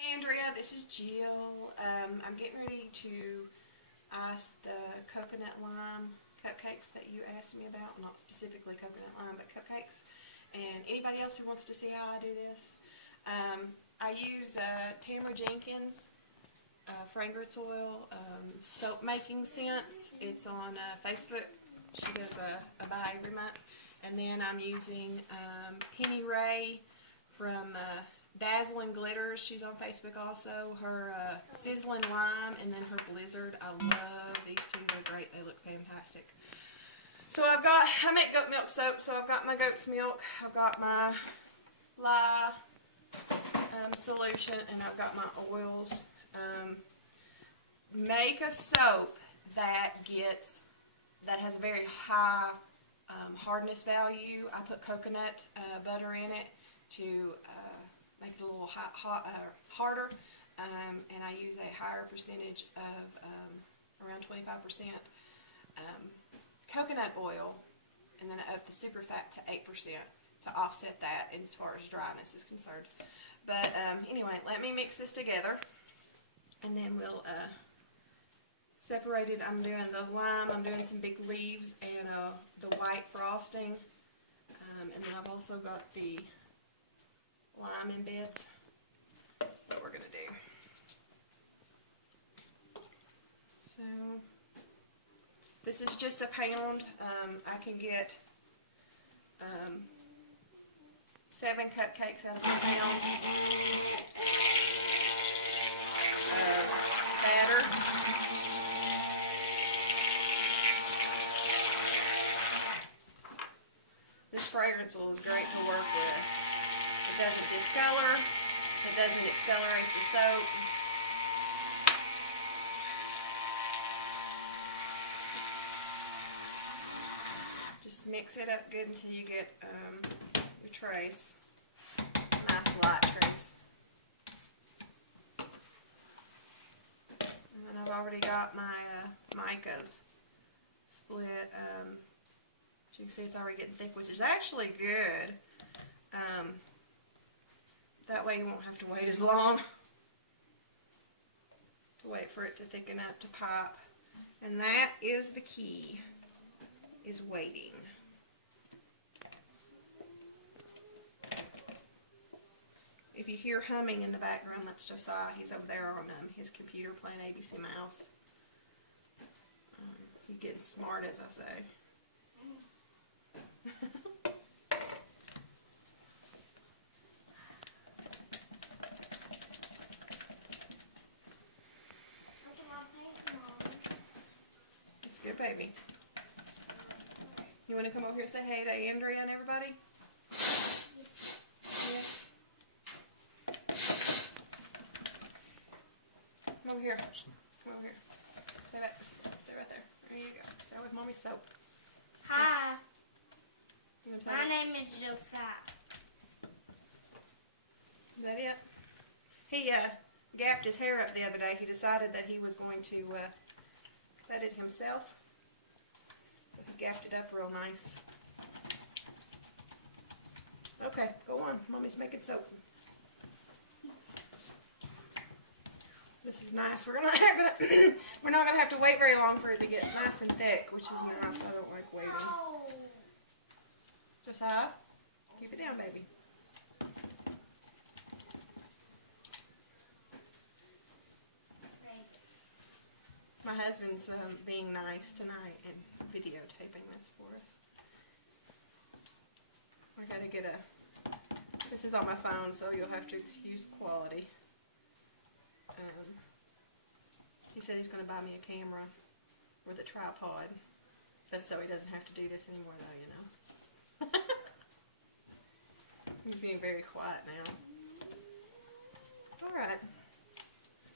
Hey Andrea, this is Jill. I'm getting ready to ice the coconut lime cupcakes that you asked me about. Not specifically coconut lime, but cupcakes. And anybody else who wants to see how I do this. I use Tamara Jenkins fragrance oil, soap making scents. It's on Facebook. She does a buy every month. And then I'm using Penny Ray from Dazzling Glitters. She's on Facebook also. Her Sizzling Lime and then her Blizzard. I love these two. They're great. They look fantastic. So I make goat milk soap, so I've got my goat's milk, I've got my lye solution, and I've got my oils. Make a soap that has a very high hardness value. I put coconut butter in it to make it a little harder, and I use a higher percentage of around 25% coconut oil, and then I up the super fat to 8% to offset that as far as dryness is concerned. But anyway, let me mix this together, and then we'll separate it. I'm doing the lime, I'm doing some big leaves, and the white frosting, and then I've also got the lime embeds that we're going to do. So this is just a pound. I can get 7 cupcakes out of a pound of batter. This fragrance oil is great to work with. It doesn't discolor, it doesn't accelerate the soap. Just mix it up good until you get your trace. Nice light trace. And then I've already got my micas split. As you can see, it's already getting thick, which is actually good. That way you won't have to wait as long to wait for it to thicken up to pop. And that is the key, is waiting. If you hear humming in the background, that's Josiah. He's over there on his computer playing ABC Mouse. He's getting smart, as I say. It's good, baby. You want to come over here and say hey to Andrea and everybody? Yes. Come over here. Come over here. Stay back. Stay right there. There you go. Stay with Mommy's soap. Hi. My Me? name is Josiah. Is that it? He gapped his hair up the other day. He decided that he was going to cut it himself. So he gapped it up real nice. Okay, go on. Mommy's making soap. This is nice. We're not gonna have to wait very long for it to get nice and thick, which is nice. I don't like waiting. Josiah, keep it down, baby. My husband's being nice tonight and videotaping this for us. I gotta get this is on my phone, so you'll have to excuse the quality. He said he's going to buy me a camera with a tripod. That's so he doesn't have to do this anymore, though, you know. He's being very quiet now. Alright.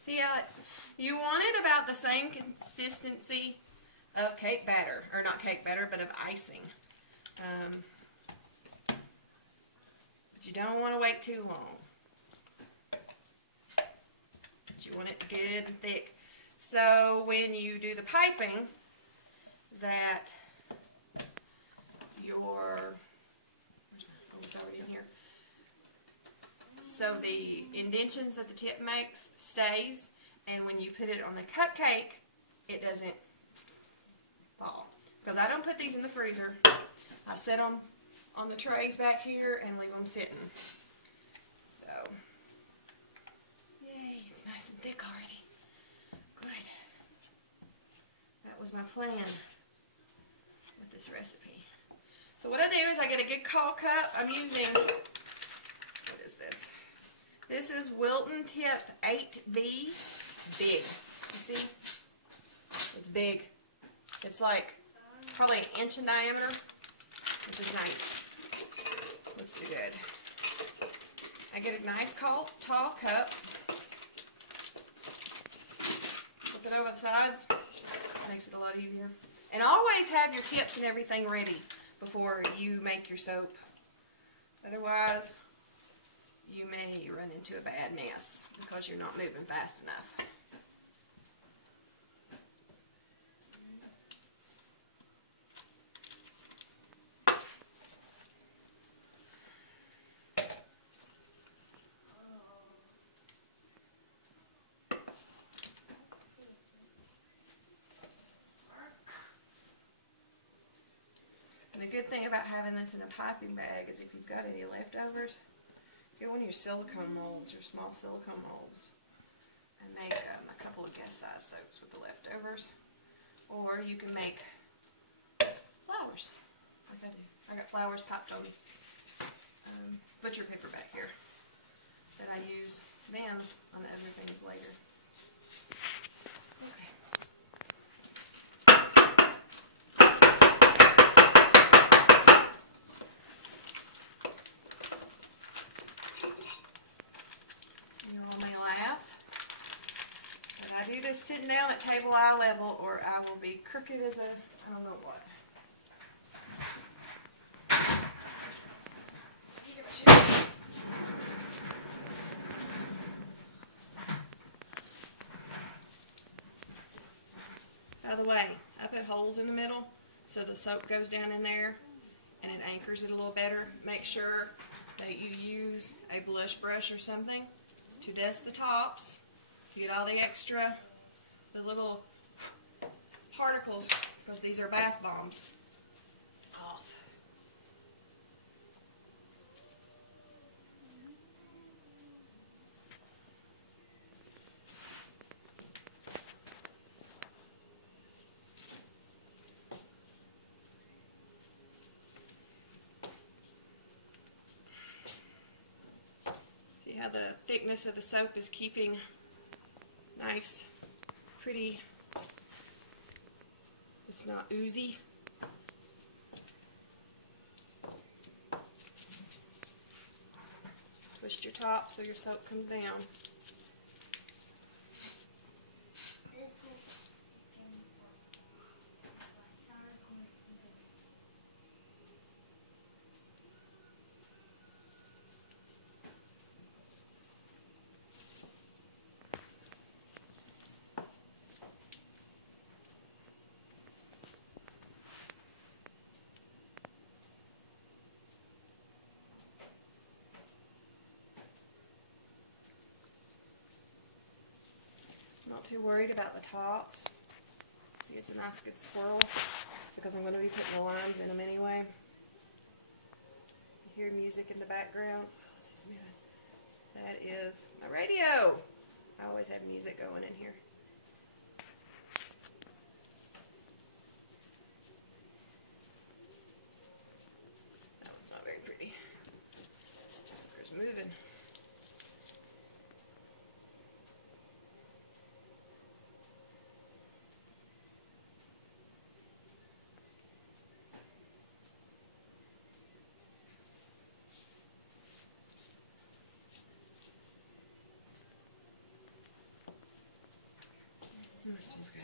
See how you want it about the same consistency of cake batter. Or not cake batter, but of icing. But you don't want to wait too long. But you want it good and thick. So when you do the piping, that your, it's already in here. so the indentions that the tip makes stays, and when you put it on the cupcake, it doesn't fall. Because I don't put these in the freezer. I set them on the trays back here and leave them sitting. So, yay, it's nice and thick already. Good. That was my plan with this recipe. So what I do is I get a good call cup. I'm using, what is this? This is Wilton Tip 8B. Big. You see? It's big. It's like probably an inch in diameter, which is nice. Looks good. I get a nice tall cup. Flip it over the sides. Makes it a lot easier. And always have your tips and everything ready before you make your soap. Otherwise, you may run into a bad mess because you're not moving fast enough. And the good thing about having this in a piping bag is if you've got any leftovers, get one of your silicone molds, your small silicone molds, and make a couple of guest size soaps with the leftovers. Or you can make flowers, like I do. I got flowers popped on butcher paper back here that I use then on other things later. Okay. I do this sitting down at table eye level, or I will be crooked as a, I don't know what. By the way, I put holes in the middle so the soap goes down in there and it anchors it a little better. Make sure that you use a blush brush or something to dust the tops. Get all the extra, the little particles, because these are bath bombs, off. See how the thickness of the soap is keeping nice, pretty, it's not oozy. Twist your top so your soap comes down. Not too worried about the tops. See, it's a nice good swirl because I'm going to be putting the lines in them anyway. You hear music in the background. Oh, this is moving. That is my radio. I always have music going in here. That was not very pretty. Sucker's moving. This smells good.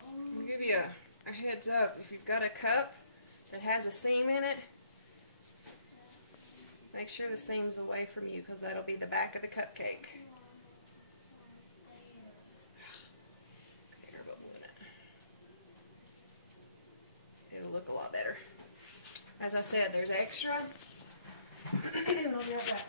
I'll give you a heads up. If you've got a cup that has a seam in it, Make sure the seam's away from you because that'll be the back of the cupcake. Air bubble in it. It'll look a lot better. As I said, there's extra. I'll be right back.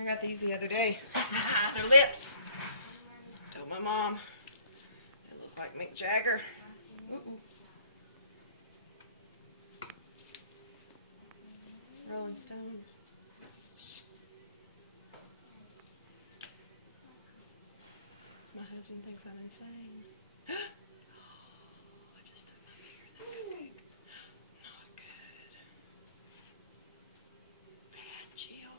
I got these the other day. They're lips. I told my mom they look like Mick Jagger. Rolling Stones. My husband thinks I'm insane. Oh, I just stuck my finger in the cupcake. Not good. Bad Jill.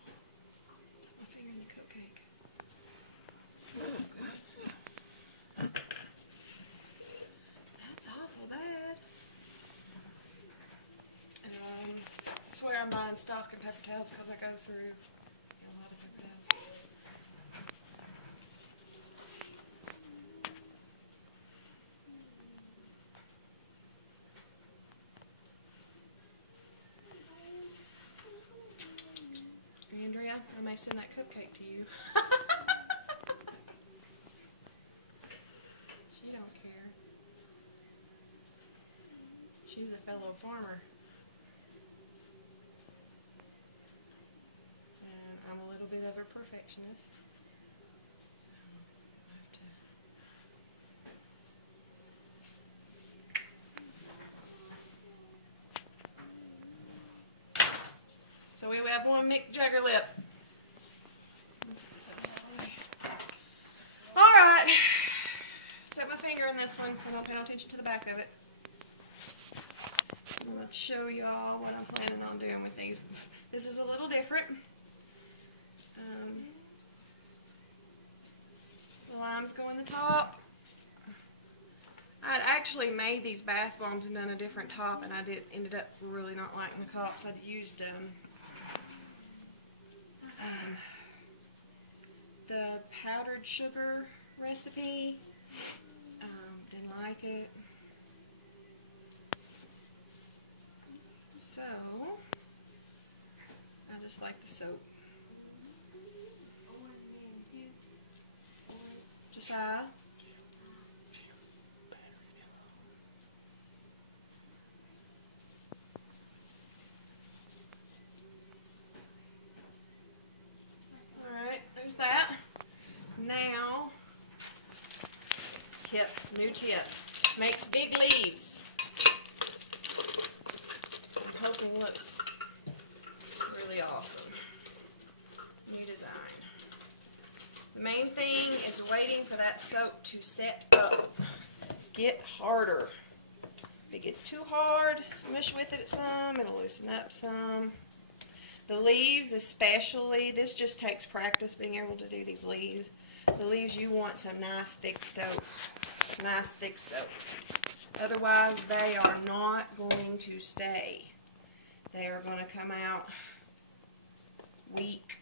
Stuck my finger in the cupcake. That's awful bad. I swear I'm buying stock in paper towels because I go through a lot of paper towels. Andrea, I may send that cupcake to you. She don't care. She's a fellow farmer. And I'm a little bit of a perfectionist. So I have to... So we have one Mick Jagger lip. Alright. Set my finger in this one so I don't pay no attention to the back of it. Let's show y'all what I'm planning on doing with these. This is a little different. The limes go in the top. I'd actually made these bath bombs and done a different top, and I ended up really not liking the tops. I'd used the powdered sugar recipe. Didn't like it. So, I just like the soap. Josiah. Alright, there's that. Now, new tip. Makes big leaves. I'm hoping looks really awesome. New design. The main thing is waiting for that soap to set up. Get harder. If it gets too hard, smush with it some. It'll loosen up some. The leaves especially, this just takes practice being able to do these leaves. The leaves, you want some nice thick soap. Nice thick soap. Otherwise, they are not going to stay. They are going to come out weak.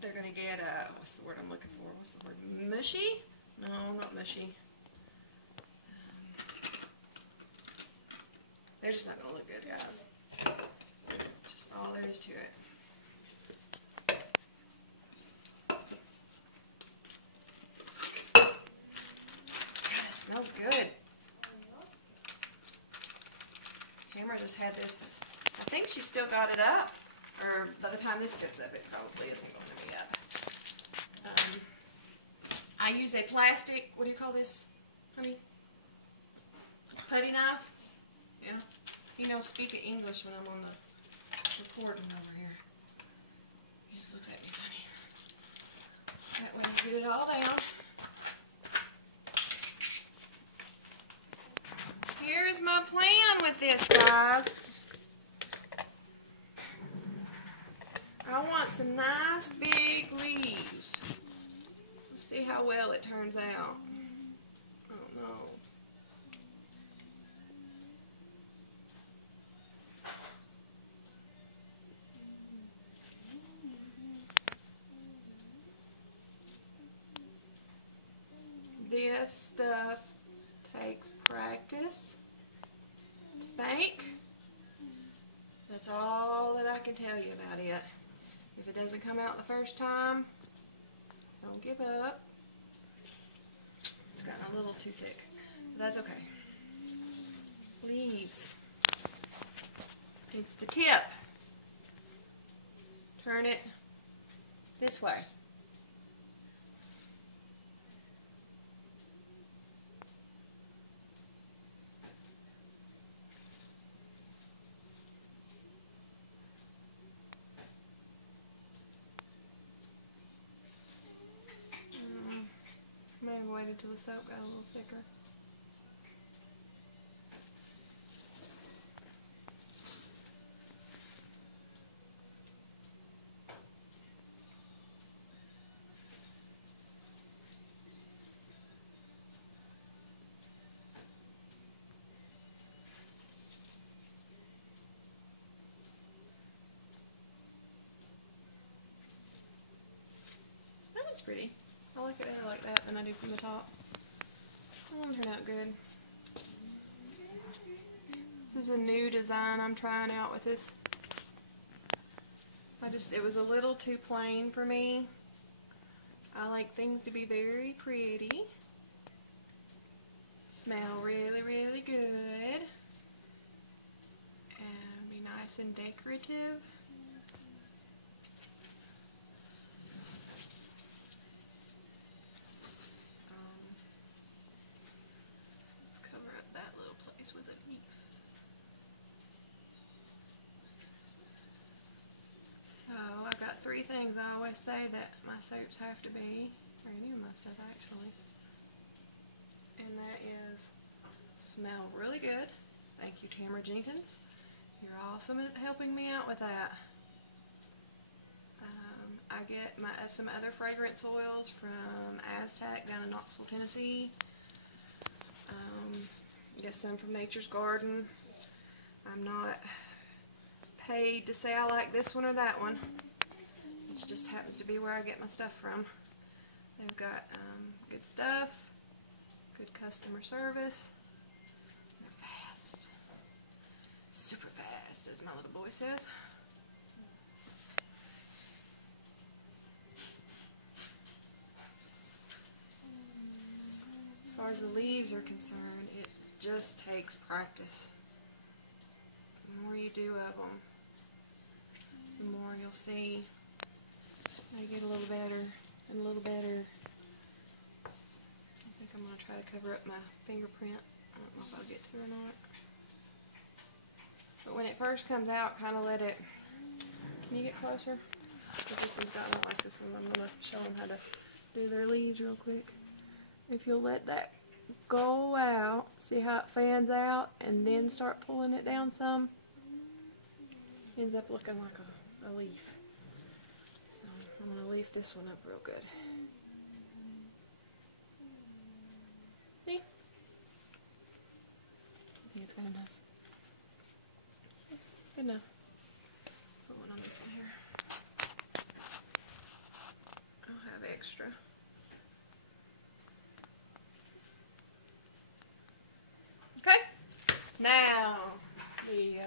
They're going to get, what's the word I'm looking for? What's the word? Mushy? No, not mushy. They're just not going to look good, guys. Just all there is to it. God, it smells good. Tamara just had this, I think she still got it up. Or by the time this gets up, it probably isn't going to be up. I use a plastic, what do you call this, honey? Putty knife? Yeah. You know, speak English when I'm on the recording over here. He just looks at me funny. That way I get it all down. Here's my plan with this, guys. I want some nice big leaves. Let's see how well it turns out. I don't know. This stuff takes practice to make. That's all that I can tell you about it. If it doesn't come out the first time, don't give up. It's gotten a little too thick, but that's okay. Leaves. It's the tip. Turn it this way. Maybe waited till the soap got a little thicker. That's pretty. I like it better like that than I do from the top. That one turned out good. This is a new design I'm trying out with this. It was a little too plain for me. I like things to be very pretty. Smell really, really good. And be nice and decorative. Three things I always say that my soaps have to be, or any of my stuff actually, and that is smell really good. Thank you, Tamara Jenkins. You're awesome at helping me out with that. I get some other fragrance oils from Aztec down in Knoxville, Tennessee. Get some from Nature's Garden. I'm not paid to say I like this one or that one. It just happens to be where I get my stuff from. They've got good stuff, good customer service. They're fast. Super fast, as my little boy says. As far as the leaves are concerned, it just takes practice. The more you do of them, the more you'll see they get a little better and a little better. I think I'm going to try to cover up my fingerprint. I don't know if I'll get to it or not. But when it first comes out, kind of let it... Can you get closer? Because this one's got not like this one. I'm going to show them how to do their leaves real quick. If you'll let that go out, see how it fans out, and then start pulling it down some, ends up looking like a leaf. I'm going to leaf this one up real good. See? I think it's good enough. Good enough. Put one on this one here. I'll have extra. Okay. Now, the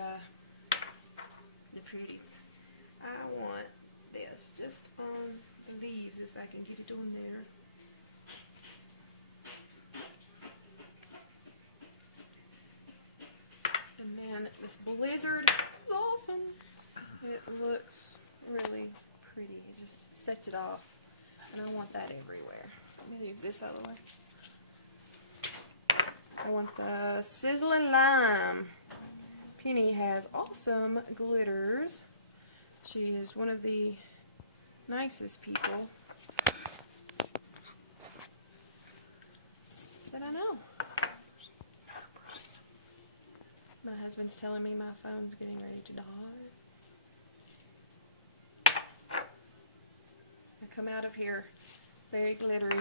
pretties. I want this just on the leaves if I can get it on there. And then this blizzard is awesome. It looks really pretty. It just sets it off. And I want that everywhere. Let me leave this out of the way. I want the Sizzling Lime. Penny has awesome glitters. She is one of the nicest people that I know. My husband's telling me my phone's getting ready to die. I come out of here very glittery.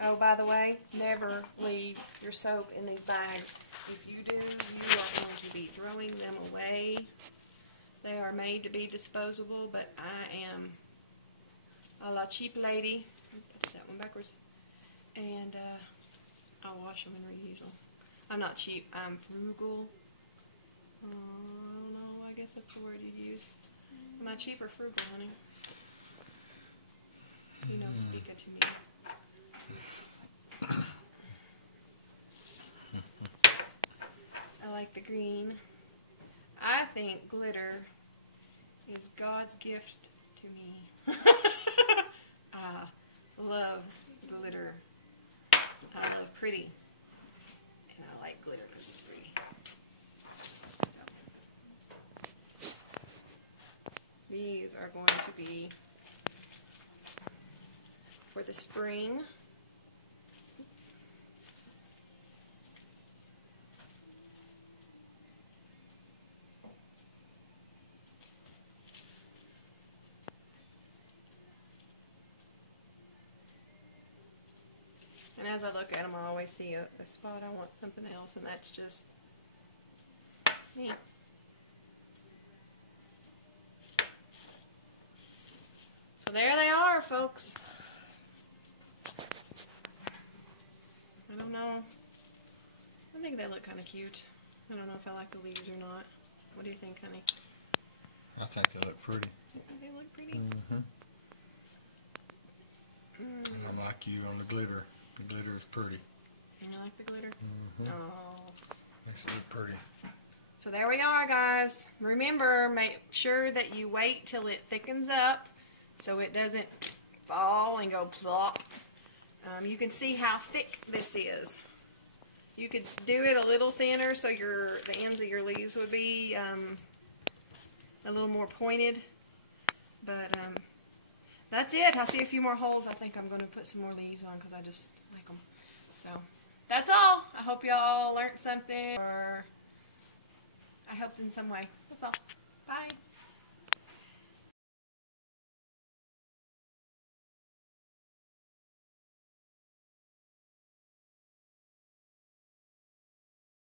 Oh, by the way, never leave your soap in these bags. If you do, you are going to be throwing them away. They are made to be disposable, but I am a la cheap lady. I did that one backwards. And I'll wash them and reuse them. I'm not cheap. I'm frugal. I don't know. I guess that's the word you'd use. Am I cheap or frugal, honey? You know, speak it to me. I like the green. I think glitter is God's gift to me. I love glitter. I love pretty. And I like glitter because it's pretty. These are going to be for the spring. And as I look at them, I always see a spot I want something else, and that's just me. So there they are, folks. I don't know. I think they look kind of cute. I don't know if I like the leaves or not. What do you think, honey? I think they look pretty. You think they look pretty? Mm-hmm. And I'm like you on the glitter. The glitter is pretty. You like the glitter? Mm-hmm. Oh. Makes it look pretty. So there we are, guys. Remember, make sure that you wait till it thickens up so it doesn't fall and go plop. You can see how thick this is. You could do it a little thinner so the ends of your leaves would be a little more pointed. But that's it. I see a few more holes. I think I'm going to put some more leaves on because I just like them. So that's all. I hope y'all learned something or I helped in some way. That's all. Bye.